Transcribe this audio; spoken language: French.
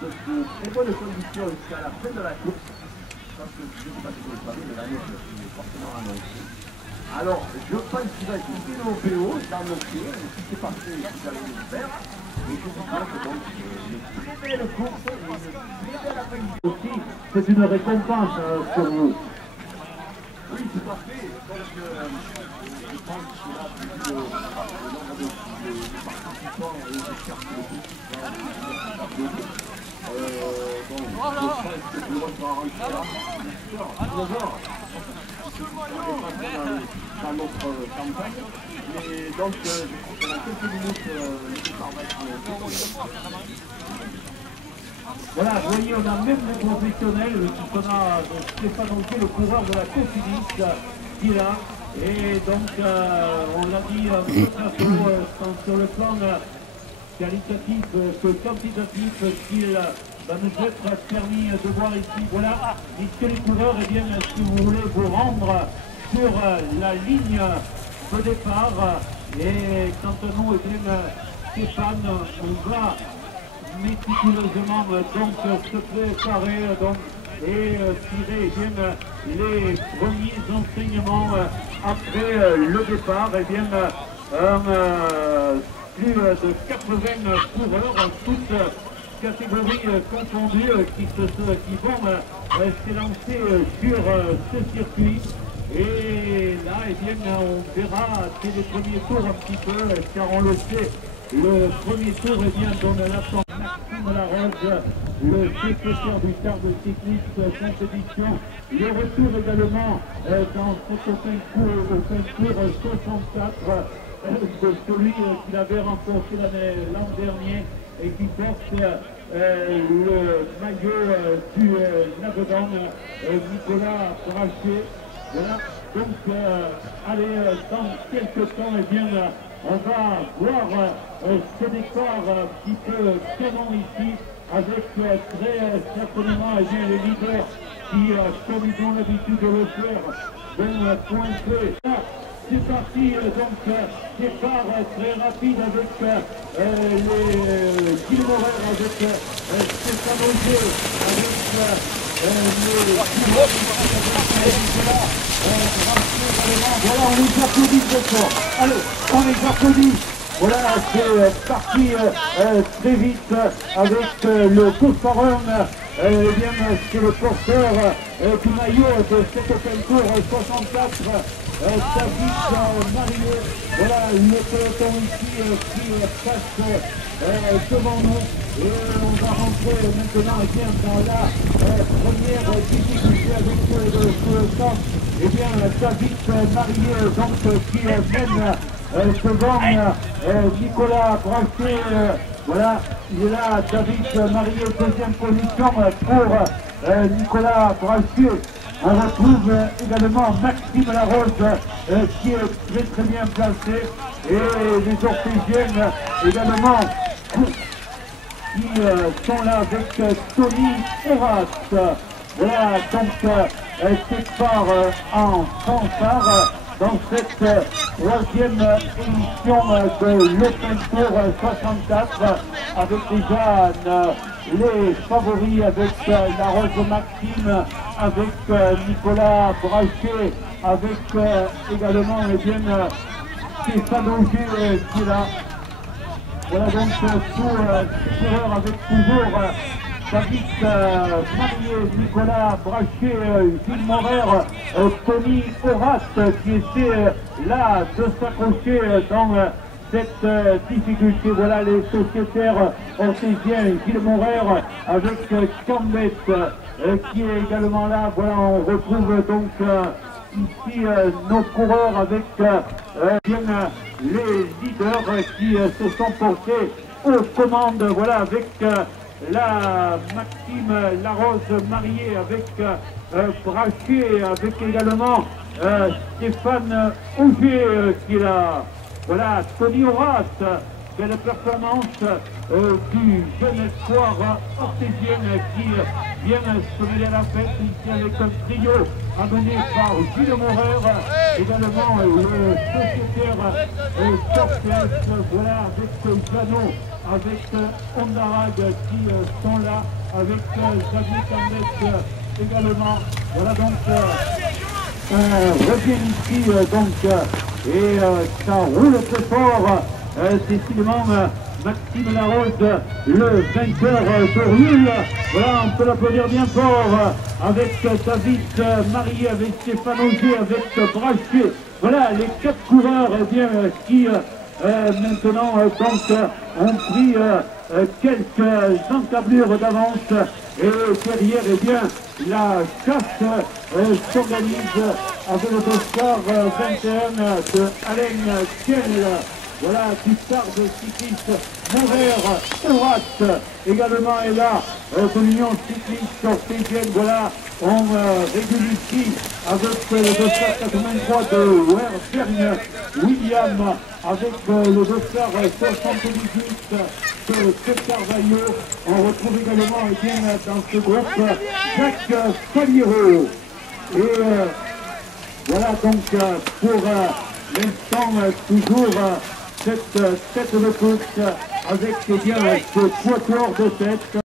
de très bonnes conditions jusqu'à la fin de la course. Parce que je ne sais pas si vous le savez, mais la neige est forcément annoncée. Alors, je pense qu'il va être une au PO, dans nos pieds, ce qui s'est passé, vous allez le faire. Et je vous souhaite donc une très belle course et une très belle après-midi. Aussi, c'est une récompense pour vous. Oui, tout à fait. Donc, je pense que là, vu le nombre de participants et j'espère que le groupe va donc, je pense que tout le monde sera rentré là, à 19h. Dans notre campagne. Mais donc, je crois que dans quelques minutes, le départ va être Voilà, vous voyez, on a même des professionnels, on a Stéphane Auger, le coureur de la Cofidis, qui est là. Et donc, on l'a dit un peu tant sur le plan qualitatif que quantitatif qu'il va nous être permis de voir ici. Voilà, puisque les coureurs, eh bien, si vous voulez vous rendre sur la ligne de départ, et quant à nous, eh bien, Stéphane, on va méticuleusement donc se préparer donc, et tirer eh bien, les premiers enseignements après le départ. Et bien, plus de 80 coureurs, toutes catégories confondues, qui vont s'élancer sur ce circuit. Et là, eh bien, on verra dès les premiers tours un petit peu, car on le sait, le premier tour est bien dans l'attente. Maxime Larose, le secrétaire du quart de cycliste compétition. Le retour également dans cette concours 64 de celui qu'il avait remporté l'an dernier et qui porte le maillot du Navedan, Nicolas Brachet. Voilà, donc allez, dans quelques temps, eh bien, on va voir ce décor un petit peu canon ici, avec très certainement eh bien, les leaders qui, comme ils ont l'habitude de le faire, vont pointer. C'est parti, donc départ très rapide avec les Gilles Morer, avec Stéphane Auger, voilà, on les applaudit très fort. Allez, on les applaudit. Voilà, c'est parti très vite avec le Cosparum. Eh bien, c'est le porteur du maillot de cette Open Tour 64. David Marié, voilà le peloton ici qui passe devant nous, et on va rentrer maintenant eh bien, dans la première difficulté avec le peloton. Eh bien, David Marié donc qui mène devant Nicolas Brachet. Voilà, il est là, David Marié, deuxième position pour Nicolas Brachet. On retrouve également Maxime Larose qui est très très bien placé, et les Orphésiennes également qui sont là avec Tony Horace. Voilà, donc c'est part en fanfare dans cette troisième édition de l'Open Tour 64, avec déjà les favoris, avec la Rose Maxime, avec Nicolas Brachet, avec également eh bien, Stéphane Auger qui est là. Voilà donc tout coureur avec toujours David Marié, Nicolas Brachet, Gilles Morer, Tony Horace qui essaie là de s'accrocher dans cette difficulté. Voilà les sociétaires orthésiens, Gilles Morer avec Cambet qui est également là. Voilà, on retrouve donc ici nos coureurs avec bien, les leaders qui se sont portés aux commandes. Voilà, avec la Maxime Larose Marié, avec Brachet, avec également Stéphane Auger qui est là. Voilà, Tony Horace, belle performance du jeune espoir orthésien qui vient se mêler à la fête ici avec un trio amené par Gilles Maurer, également le sociétaire Sortes, voilà, avec Jeannot, avec Ondarag qui sont là, avec Xavier Canet également. Voilà donc on revient ici et ça roule très fort. C'est finalement Maxime Larose, le vainqueur de Rule. Voilà, on peut l'applaudir bien fort avec David Marie, avec Stéphane Auger, avec Brachet. Voilà les 4 coureurs qui maintenant ont pris quelques encablures d'avance et derrière la chasse s'organise avec le dossard 21 de Alain Kiel. Voilà, du tard de cycliste Maurer, Horace également est là, de l'Union cycliste orthésienne. Voilà, on régule ici avec le dossard 83 de Werfergne, William, avec le dossard 78 de Carvalho. On retrouve également dans ce groupe Jacques Faliro. Et voilà donc pour l'instant toujours cette tête de course avec ce quatuor de tête.